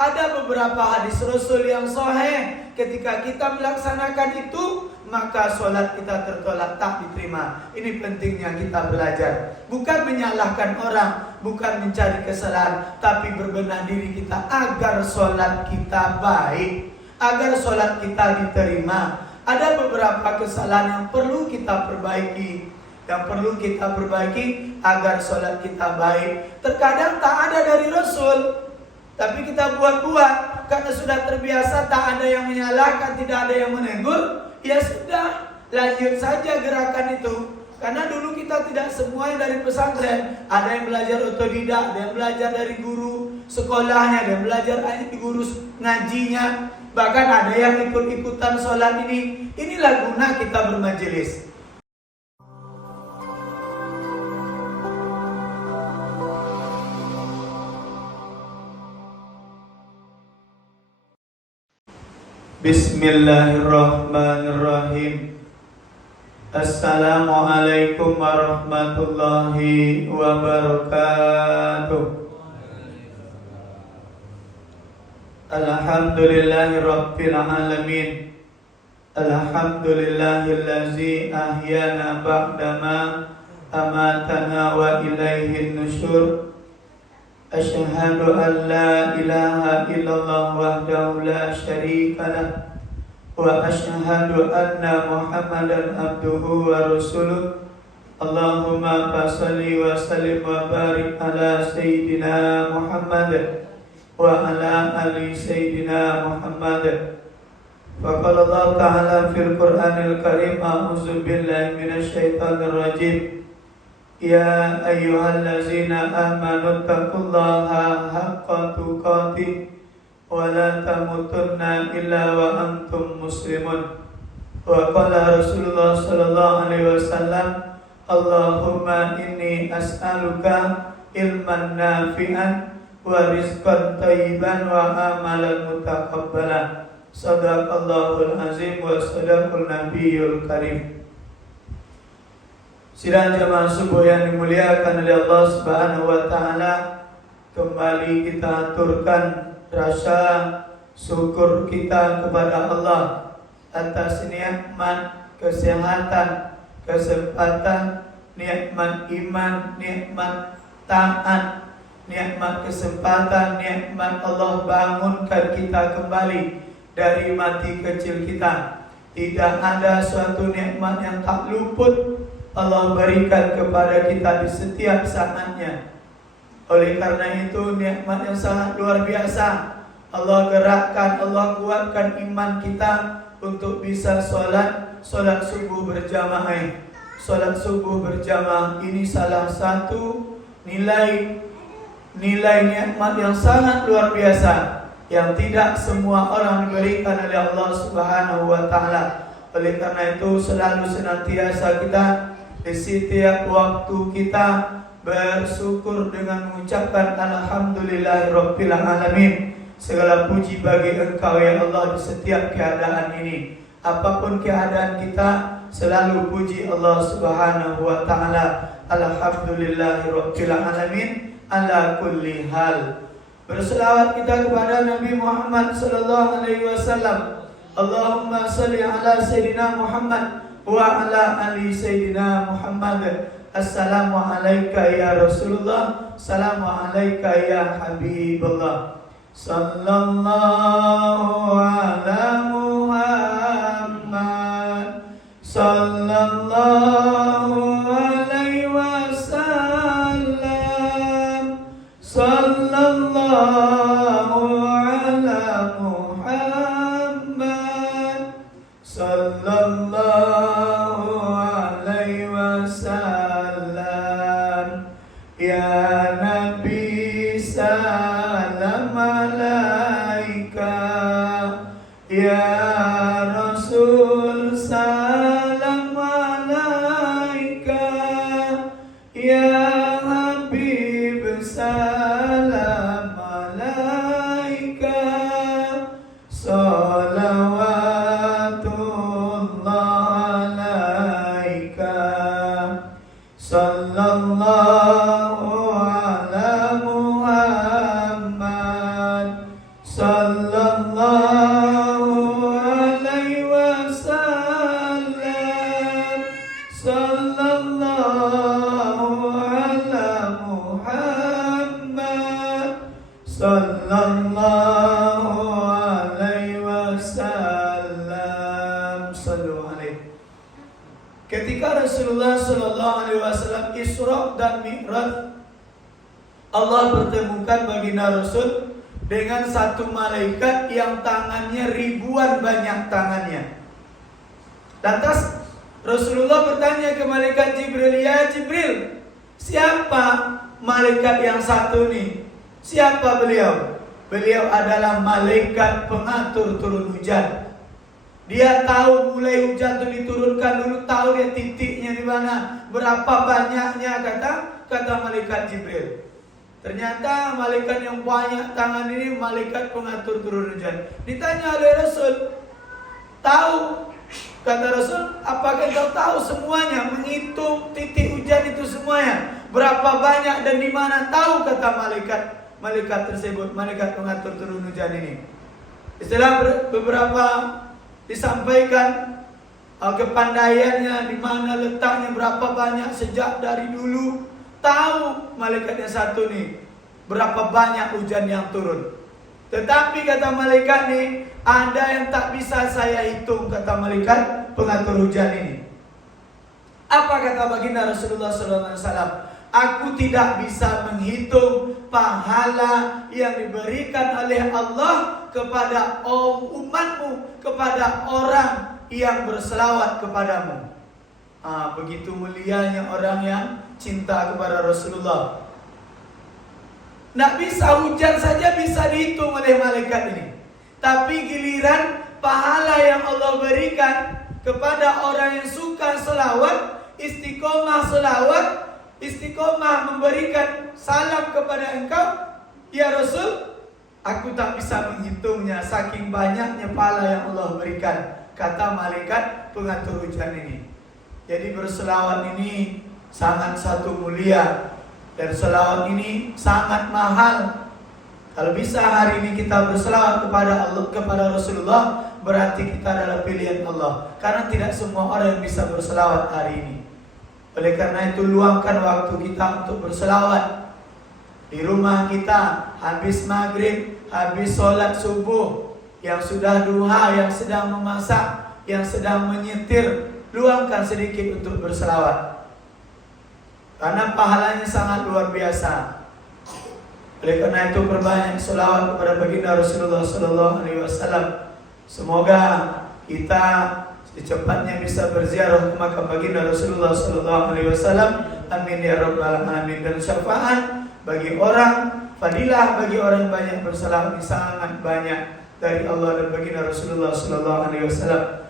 Ada beberapa hadis Rasul yang sahih, ketika kita melaksanakan itu, maka sholat kita tertolak, tak diterima. Ini pentingnya kita belajar. Bukan menyalahkan orang, bukan mencari kesalahan, tapi berbenah diri kita agar sholat kita baik, agar sholat kita diterima. Ada beberapa kesalahan yang perlu kita perbaiki, agar sholat kita baik. Terkadang tak ada dari Rasul, tapi kita buat-buat karena sudah terbiasa, tak ada yang menyalahkan, tidak ada yang menegur. Ya sudah, lanjut saja gerakan itu. Karena dulu kita tidak semuanya dari pesantren. Ada yang belajar otodidak, ada yang belajar dari guru sekolahnya, ada yang belajar di guru ngajinya. Bahkan ada yang ikut-ikutan sholat ini. Inilah guna kita bermajelis. Bismillahirrahmanirrahim. Assalamualaikum warahmatullahi wabarakatuh. Alhamdulillahirabbil alamin. Alhamdulillahillazi ahyana ba'dama amatana wa ilaihin nusyur. Asyhadu an la ilaha illallah wahdahu la syarika lah, wa asyhadu anna Muhammadan abduhu wa rasuluh. Allahumma fasholli wa sallim wa barik ala sayyidina Muhammad wa ala ali sayyidina Muhammad. Faqala Allah ta'ala fil Qur'anil Karim, a'udzu billahi minasy syaithanir rajim. Ya ayyuhallazina amanu taqullaha haqqa tuqatih wa la tamutunna illa wa antum muslimun. Wa qala Rasulullah sallallahu alaihi wasallam, Allahumma inni as'aluka ilman nafi'an wa rizqan thayyiban wa amalan mutaqabbalan. Shadaqallahul azim wa sadaqal nabiyyul karim. Sidang jamaah subuh yang dimuliakan oleh Allah Subhanahu wa taala, kembali kita aturkan rasa syukur kita kepada Allah atas nikmat kesehatan, kesempatan, nikmat iman, nikmat taat, nikmat kesempatan, nikmat Allah bangunkan kita kembali dari mati kecil kita. Tidak ada suatu nikmat yang tak luput Allah berikan kepada kita di setiap saatnya. Oleh karena itu, nikmat yang sangat luar biasa. Allah gerakkan, Allah kuatkan iman kita untuk bisa sholat subuh berjamaah. Sholat subuh berjamaah ini salah satu nilai nikmat yang sangat luar biasa, yang tidak semua orang diberikan oleh Allah Subhanahu wa taala. Oleh karena itu, selalu senantiasa kita di setiap waktu kita bersyukur dengan mengucapkan alhamdulillahirabbil alamin. Segala puji bagi Engkau ya Allah di setiap keadaan ini. Apapun keadaan kita, selalu puji Allah Subhanahu wa taala. Alhamdulillahirabbil alamin ala kulli hal. Berselawat kita kepada Nabi Muhammad sallallahu alaihi wasallam. Allahumma shalli ala sayyidina Muhammad wa ala ali sayyidina Muhammad. Assalamu alayka ya Rasulullah, assalamu alayka ya Habibullah. Sallallahu ala Muhammad, sallallahu alaihi wasallam, sallallahu ala Muhammad, sallallahu alaihi wasallam. Ya Nabi salam alaika, ya Sallallahu alaihi wasallam. Sallallahu ala Muhammad. Sallallahu alaihi wasallam. Sallu alaihi. Ketika Rasulullah sallallahu alaihi wasallam Isra dan Mi'raj, Allah pertemukan baginda Rasul dengan satu malaikat yang tangannya ribuan banyak tangannya. Lantas Rasulullah bertanya ke malaikat Jibril, "Ya Jibril, siapa malaikat yang satu ini? Siapa beliau?" Beliau adalah malaikat pengatur turun hujan. Dia tahu mulai hujan itu diturunkan dulu, tahu dia titiknya di mana, berapa banyaknya, kata malaikat Jibril. Ternyata malaikat yang banyak tangan ini malaikat pengatur turun hujan. Ditanya oleh Rasul, "Tahu?" Kata Rasul, "Apakah kau tahu semuanya, menghitung titik hujan itu semuanya, berapa banyak dan di mana?" Tahu, kata malaikat tersebut, malaikat pengatur turun hujan ini. Setelah beberapa disampaikan kepandaiannya, di mana letaknya, berapa banyak sejak dari dulu. Tahu malaikat yang satu nih berapa banyak hujan yang turun. Tetapi kata malaikat nih, ada yang tak bisa saya hitung, kata malaikat pengatur hujan ini. Apa kata baginda Rasulullah SAW? "Aku tidak bisa menghitung pahala yang diberikan oleh Allah kepada umatmu, kepada orang yang berselawat kepadamu." Begitu mulianya orang yang cinta kepada Rasulullah. Tidak bisa, hujan saja bisa dihitung oleh malaikat ini. Tapi giliran pahala yang Allah berikan kepada orang yang suka selawat, istiqomah selawat, istiqomah memberikan salam kepada engkau, ya Rasul, aku tak bisa menghitungnya, saking banyaknya pahala yang Allah berikan, kata malaikat pengatur hujan ini. Jadi berselawat ini sangat satu mulia, dan selawat ini sangat mahal. Kalau bisa hari ini kita berselawat kepada Allah, kepada Rasulullah, berarti kita adalah pilihan Allah. Karena tidak semua orang yang bisa berselawat hari ini. Oleh karena itu luangkan waktu kita untuk berselawat. Di rumah kita, habis maghrib, habis sholat subuh, yang sudah duha, yang sedang memasak, yang sedang menyetir, luangkan sedikit untuk berselawat. Karena pahalanya sangat luar biasa. Oleh karena itu perbanyak selawat kepada baginda Rasulullah sallallahu alaihi wasallam. Semoga kita secepatnya bisa berziarah ke makam baginda Rasulullah sallallahu alaihi wasallam. Amin ya rabbal alamin. Dan syafaat bagi orang, fadilah bagi orang yang banyak berselawat ini sangat banyak dari Allah dan baginda Rasulullah sallallahu alaihi wasallam.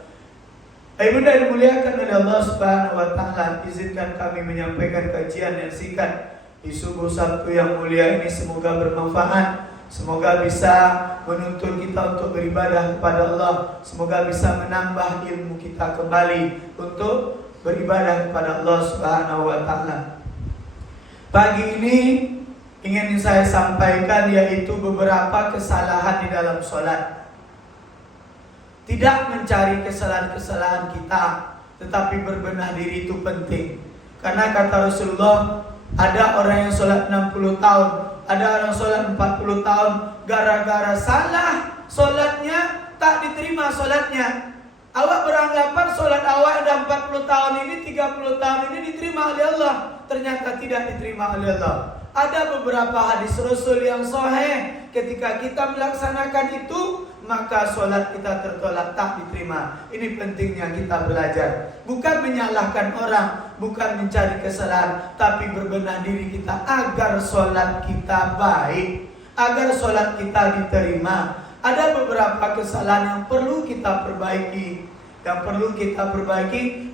Ibunda dimuliakan oleh Allah Subhanahu wa taala, izinkan kami menyampaikan kajian yang singkat di subuh Sabtu yang mulia ini. Semoga bermanfaat, semoga bisa menuntun kita untuk beribadah kepada Allah, semoga bisa menambah ilmu kita kembali untuk beribadah kepada Allah Subhanahu wa taala. Pagi ini ingin saya sampaikan yaitu beberapa kesalahan di dalam sholat. Tidak mencari kesalahan-kesalahan kita, tetapi berbenah diri itu penting. Karena kata Rasulullah, ada orang yang sholat 60 tahun, ada orang sholat 40 tahun, gara-gara salah sholatnya, tak diterima sholatnya. Awak beranggapan sholat awak ada 40 tahun ini, 30 tahun ini diterima oleh Allah. Ternyata tidak diterima oleh Allah. Ada beberapa hadis Rasul yang sahih, ketika kita melaksanakan itu, maka sholat kita tertolak, tak diterima. Ini pentingnya kita belajar. Bukan menyalahkan orang, bukan mencari kesalahan, tapi berbenah diri kita agar sholat kita baik, agar sholat kita diterima. Ada beberapa kesalahan yang perlu kita perbaiki,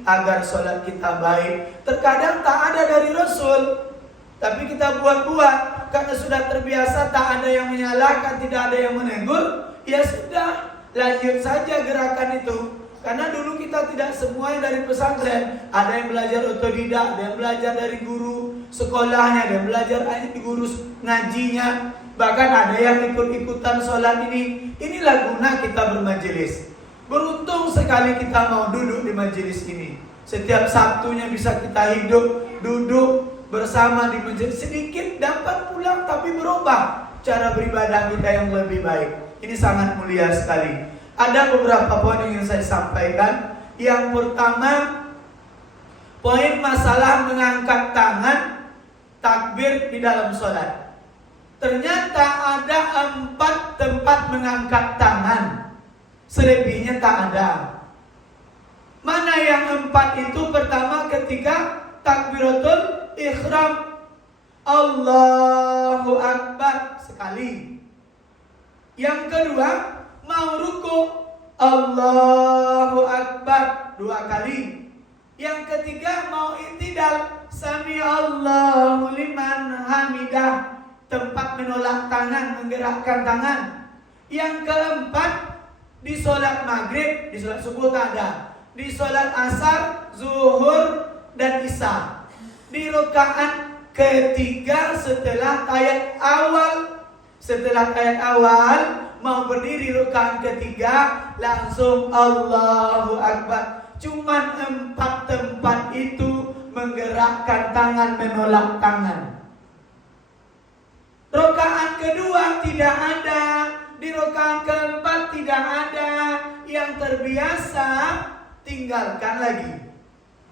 agar sholat kita baik. Terkadang tak ada dari Rasul, tapi kita buat-buat karena sudah terbiasa, tak ada yang menyalahkan, tidak ada yang menegur. Ya sudah, lanjut saja gerakan itu. Karena dulu kita tidak semuanya dari pesantren. Ada yang belajar otodidak, ada yang belajar dari guru sekolahnya, ada yang belajar dari guru ngajinya. Bahkan ada yang ikut-ikutan sholat ini. Inilah guna kita bermajelis. Beruntung sekali kita mau duduk di majelis ini. Setiap Sabtunya bisa kita hidup, duduk bersama di majelis. Sedikit dapat pulang tapi berubah cara beribadah kita yang lebih baik. Ini sangat mulia sekali. Ada beberapa poin yang saya sampaikan. Yang pertama, poin masalah mengangkat tangan takbir di dalam sholat. Ternyata ada 4 tempat mengangkat tangan. Selebihnya tak ada. Mana yang 4 itu? Pertama ketika takbiratul ihram, Allahu Akbar sekali. Yang kedua mau ruku, Allahu Akbar 2 kali. Yang ketiga mau i'tidal, Sami Allahu liman hamidah, tempat menolak tangan, menggerakkan tangan. Yang keempat di sholat maghrib, di sholat subuh tak ada. Di sholat asar, zuhur, dan isya. Di rakaat ketiga setelah ayat awal. Setelah ayat awal, mau berdiri rakaat ketiga, langsung Allahu Akbar. Cuman 4 tempat itu menggerakkan tangan, menolak tangan. Rakaat kedua tidak ada. Di rakaat keempat tidak ada. Yang terbiasa tinggalkan lagi.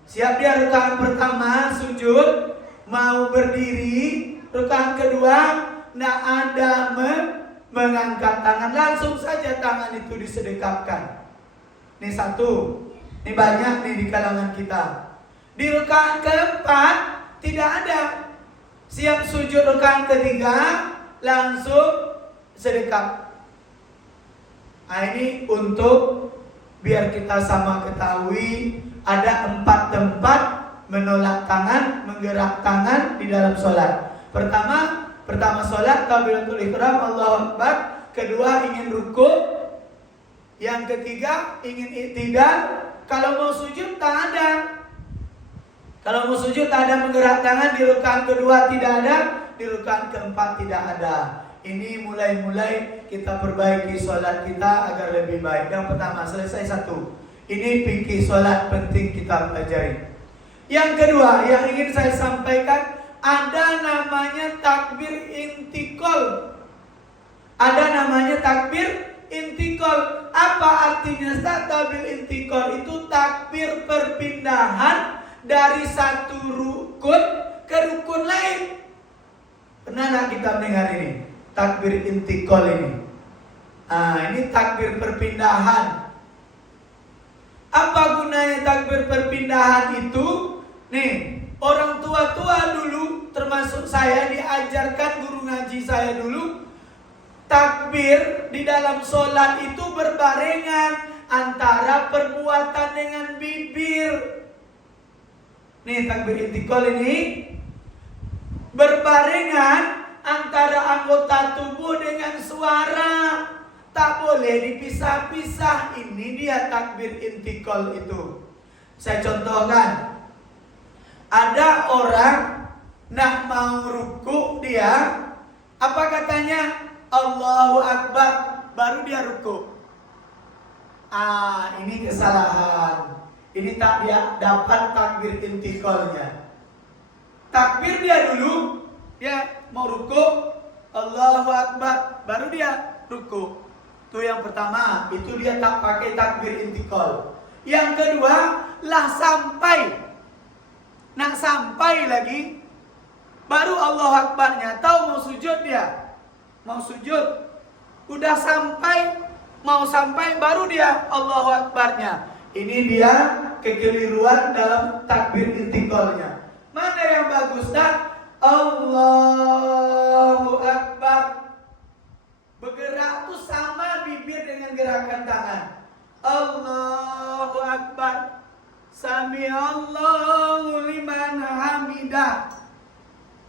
Siap dia rakaat pertama sujud, mau berdiri, rakaat kedua tidak ada mengangkat tangan, langsung saja tangan itu disedekapkan. Ini satu. Ini banyak nih di kalangan kita. Di rakaat keempat tidak ada. Siap sujud rakaat ketiga, langsung sedekap. Nah, ini untuk biar kita sama ketahui ada 4 tempat menolak tangan, menggerak tangan di dalam sholat. Pertama sholat takbiratul ihram, Allahu Akbar. Kedua ingin ruku. Yang ketiga ingin i'tidal. Kalau mau sujud tak ada. Kalau mau sujud tak ada menggerak tangan. Di rakaat kedua tidak ada, di rakaat keempat tidak ada. Ini mulai kita perbaiki sholat kita agar lebih baik. Yang pertama, selesai 1. Ini fikih sholat penting kita pelajari. Yang kedua yang ingin saya sampaikan, ada namanya takbir intikal. Ada namanya takbir intikal. Apa artinya takbir intikal? Itu takbir perpindahan dari satu rukun ke rukun lain. Pernah nggak kita mendengar ini? Takbir intikal ini. Ini takbir perpindahan. Apa gunanya takbir perpindahan itu? Nih, orang tua-tua dulu, termasuk saya, diajarkan guru ngaji saya dulu, takbir di dalam sholat itu berbarengan antara perbuatan dengan bibir. Nih, takbir intikal ini berbarengan antara anggota tubuh dengan suara. Tak boleh dipisah-pisah. Ini dia takbir intikal itu. Saya contohkan. Ada orang nak mau ruku dia, apa katanya? Allahu Akbar, baru dia ruku. Ini kesalahan. Ini tak dia dapat takbir intikalnya. Takbir dia dulu, dia mau ruku, Allahu Akbar, baru dia ruku. Itu yang pertama, itu dia tak pakai takbir intikal. Yang kedua, lah sampai. Nak sampai lagi, baru Allahu Akbarnya. Tahu mau sujud dia? Mau sujud. Udah sampai, mau sampai, baru dia Allahu Akbarnya. Ini dia kekeliruan dalam takbir intikalnya. Mana yang bagus tak? Allahu Akbar. Bergerak tuh sama bibir dengan gerakan tangan. Allahu Akbar. Sami Allahu liman hamidah.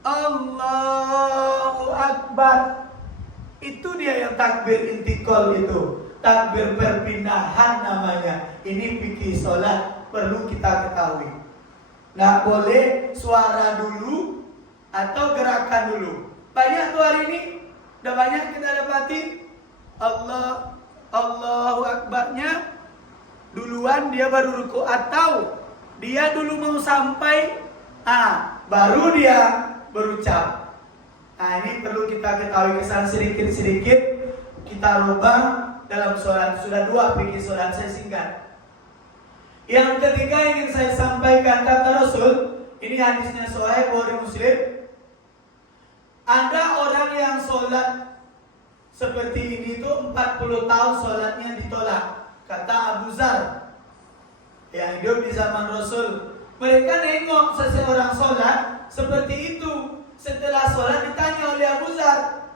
Allahu Akbar. Itu dia yang takbir intikal itu. Takbir perpindahan namanya. Ini fikih sholat, perlu kita ketahui. Nggak boleh suara dulu atau gerakan dulu. Banyak tuh hari ini Udah banyak kita dapati Allahu Akbarnya duluan dia baru ruku, atau dia dulu mau sampai baru dia berucap. Ini perlu kita ketahui, kesalahan sedikit-sedikit kita rubah dalam sholat. Sudah 2 fikih sholat, saya singkat. Yang ketiga ingin saya sampaikan, kata Rasul, ini hadisnya Sahih Bukhari Muslim. Ada orang yang sholat seperti ini tuh 40 tahun sholatnya ditolak. Kata Abu Zar yang hidup di zaman Rasul, mereka nengok seseorang sholat seperti itu. Setelah sholat ditanya oleh Abu Zar,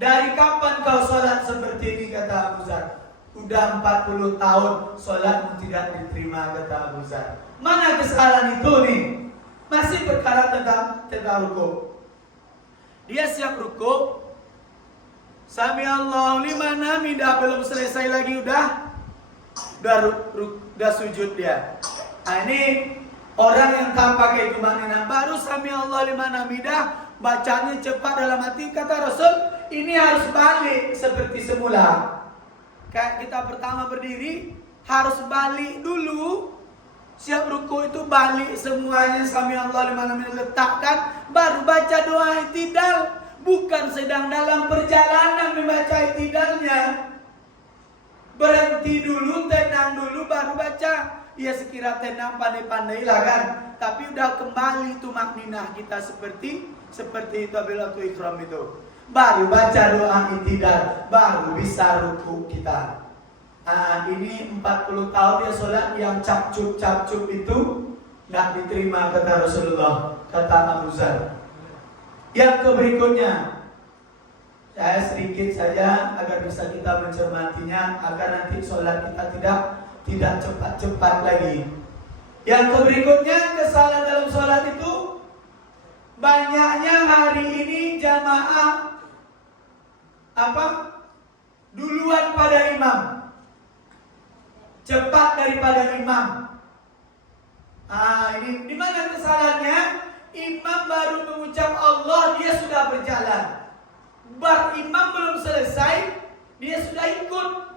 dari kapan kau sholat seperti ini? Kata Abu Zar, udah 40 tahun sholatmu tidak diterima, kata Abu Zar. Mana kesalahan itu nih? Masih perkara tentang ruku. Dia siap ruku, Sami Allahu liman hamidah, belum selesai lagi udah sujud dia. Ini orang yang tak pakai tumanina, baru Sami Allahu liman hamidah, bacanya cepat dalam hati. Kata Rasul, ini harus balik seperti semula. Kayak kita pertama berdiri, harus balik dulu. Siap ruku itu balik semuanya, Sami Allahu liman hamidah, letakkan, baru baca doa i'tidal. Bukan sedang dalam perjalanan membaca i'tidalnya. Berhenti dulu, tenang dulu, baru baca. Ya sekira tenang, pandai-pandai lah kan. Tapi udah kembali itu makninah kita seperti itu Takbiratul Ihram itu. Baru baca doa i'tidal, baru bisa ruku kita. Ini 40 tahun dia sholat yang capcuk itu nggak diterima, kata Rasulullah, kata Abu Zar. Yang berikutnya, saya sedikit saja agar bisa kita mencermatinya, agar nanti sholat kita tidak cepat-cepat lagi. Yang berikutnya, kesalahan dalam sholat itu banyaknya hari ini jamaah duluan pada imam, cepat daripada imam. Ini di mana kesalahannya? Imam baru mengucap Allah, dia sudah berjalan. Imam belum selesai, dia sudah ikut.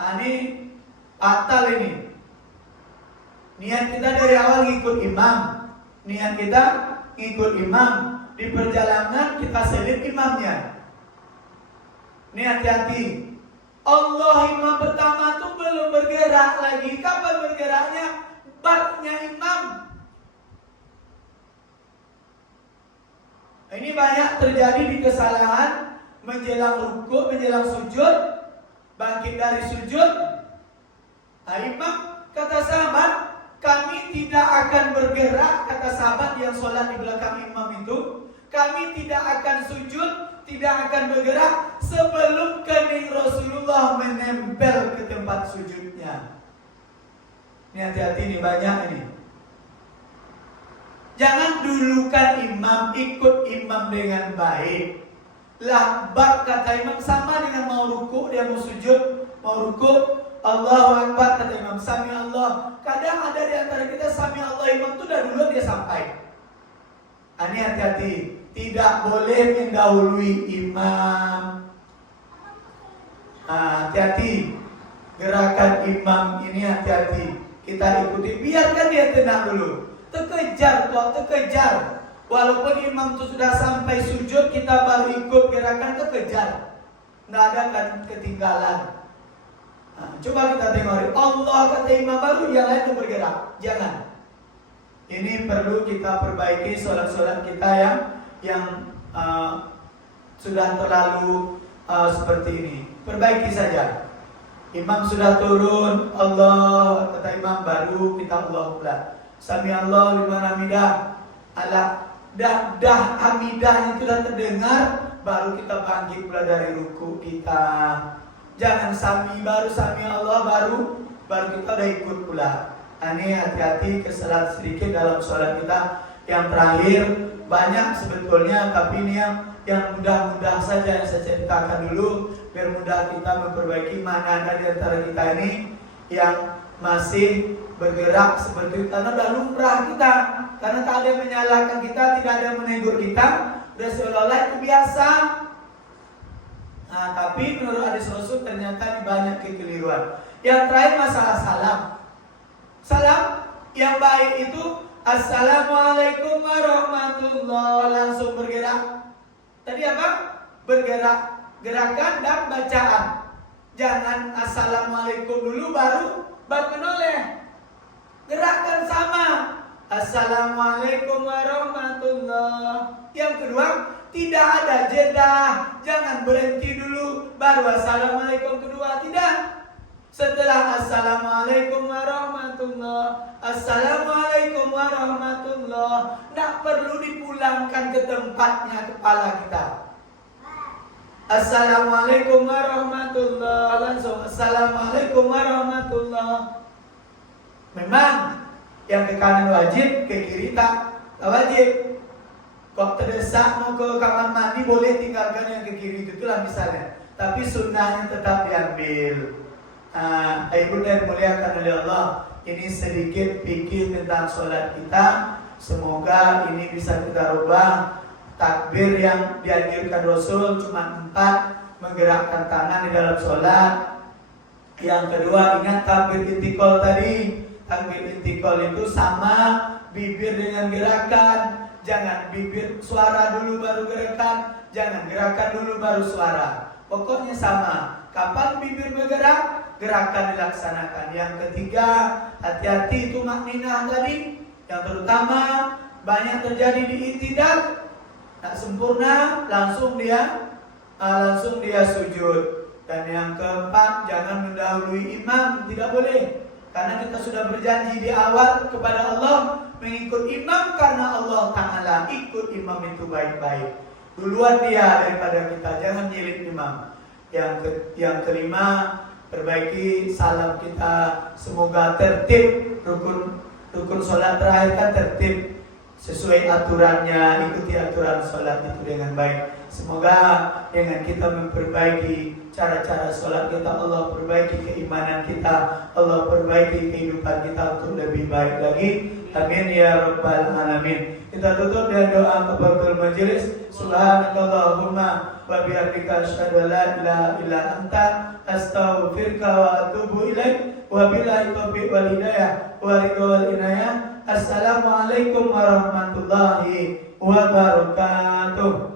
Ini batal ini. Niat kita dari awal ngikut imam. Niat kita ngikut imam. Di perjalanan kita selip imamnya. Ini hati-hati. Allah imam pertama tuh belum bergerak lagi. Kapan bergeraknya? Barnya imam. Ini banyak terjadi di kesalahan menjelang ruku, menjelang sujud, bangkit dari sujud. Imam kata sahabat, kami tidak akan bergerak, kata sahabat yang sholat di belakang imam itu, kami tidak akan sujud, tidak akan bergerak sebelum kening Rasulullah menempel ke tempat sujudnya. Ini hati-hati nih, banyak ini. Jangan dulukan imam, ikut imam dengan baik. Bak kata imam sama dengan mau ruku, dia mau sujud, mau ruku, Allahu Akbar kata imam, Sami Allah. Kadang ada di antara kita Sami Allah imam itu udah duluan dia sampai. Ini hati-hati, tidak boleh mendahului imam. Hati-hati, gerakan imam ini hati-hati. Kita ikuti, biarkan dia tenang dulu. Terkejar. Walaupun imam itu sudah sampai sujud, kita baru ikut gerakan, terkejar. Tidak ada ketinggalan. Coba kita tengok, Allah kata imam baru, yang lain itu bergerak. Jangan. Ini perlu kita perbaiki sholat-sholat kita yang sudah terlalu seperti ini. Perbaiki saja. Imam sudah turun, Allah kata imam, baru kita Allah pula. Sami Allah liman hamidah. Dah hamidah itu sudah terdengar, baru kita bangkit pula dari ruku kita. Jangan baru Sami Allah, baru kita udah ikut pula. Ini hati-hati, kesalahan sedikit dalam sholat kita. Yang terakhir, banyak sebetulnya, tapi ini yang mudah-mudah saja yang saya ceritakan dulu, biar mudah kita memperbaiki. Mana ada di antara kita ini yang masih bergerak seperti itu, karena udah lumrah kita, karena tak ada yang menyalahkan kita, tidak ada yang menegur kita, Udah seolah-olah itu biasa. Nah, tapi menurut hadis Rasul ternyata banyak kekeliruan. Yang terakhir masalah salam. Salam yang baik itu Assalamualaikum warahmatullahi, langsung bergerak. Tadi apa? Bergerak, gerakan dan bacaan. Jangan Assalamualaikum dulu baru menoleh. Gerakan sama. Assalamualaikum warahmatullahi. Yang kedua, tidak ada jeda. Jangan berhenti dulu baru Assalamualaikum kedua. Tidak. Setelah Assalamualaikum warahmatullahi, Assalamualaikum warahmatullahi, tidak perlu dipulangkan ke tempatnya kepala kita. Assalamualaikum warahmatullahi, langsung Assalamualaikum warahmatullahi. Memang yang ke kanan wajib, ke kiri tak wajib. Kok terdesak mau ke kamar mandi boleh tinggalkan yang ke kiri, itulah misalnya. Tapi sunnahnya tetap diambil. Ibu dan muliakan oleh Allah, ini sedikit pikir tentang sholat kita. Semoga ini bisa kita rubah. Takbir yang dianjurkan Rasul cuma 4, menggerakkan tangan di dalam sholat. Yang kedua, ingat takbir intikal tadi. Takbir intikal itu sama bibir dengan gerakan. Jangan bibir suara dulu baru gerakan, jangan gerakan dulu baru suara. Pokoknya sama. Kapan bibir bergerak, gerakan dilaksanakan. Yang ketiga, hati-hati itu makninah tadi. Yang terutama banyak terjadi di i'tidal. Tak sempurna, langsung dia sujud. Dan yang keempat, jangan mendahului imam, tidak boleh. Karena kita sudah berjanji di awal kepada Allah mengikut imam karena Allah Ta'ala. Ikut imam itu baik-baik. Duluan dia daripada kita, jangan nyelip imam. Yang kelima, perbaiki salam kita. Semoga tertib. Rukun sholat terakhir kan tertib, sesuai aturannya, ikuti aturan sholat itu dengan baik. Semoga dengan kita memperbaiki cara-cara sholat kita, Allah perbaiki keimanan kita, Allah perbaiki kehidupan kita untuk lebih baik lagi. Amin ya rabbal alamin. Kita tutup dengan doa kafaratul majelis. Subhanakallahumma wa bihamdika asyhadu an la ilaha illa anta astaghfiruka wa atubu ilaik. Wa billahi taufiq wal hidayah wa ridha wal inayah. Assalamualaikum warahmatullahi wabarakatuh.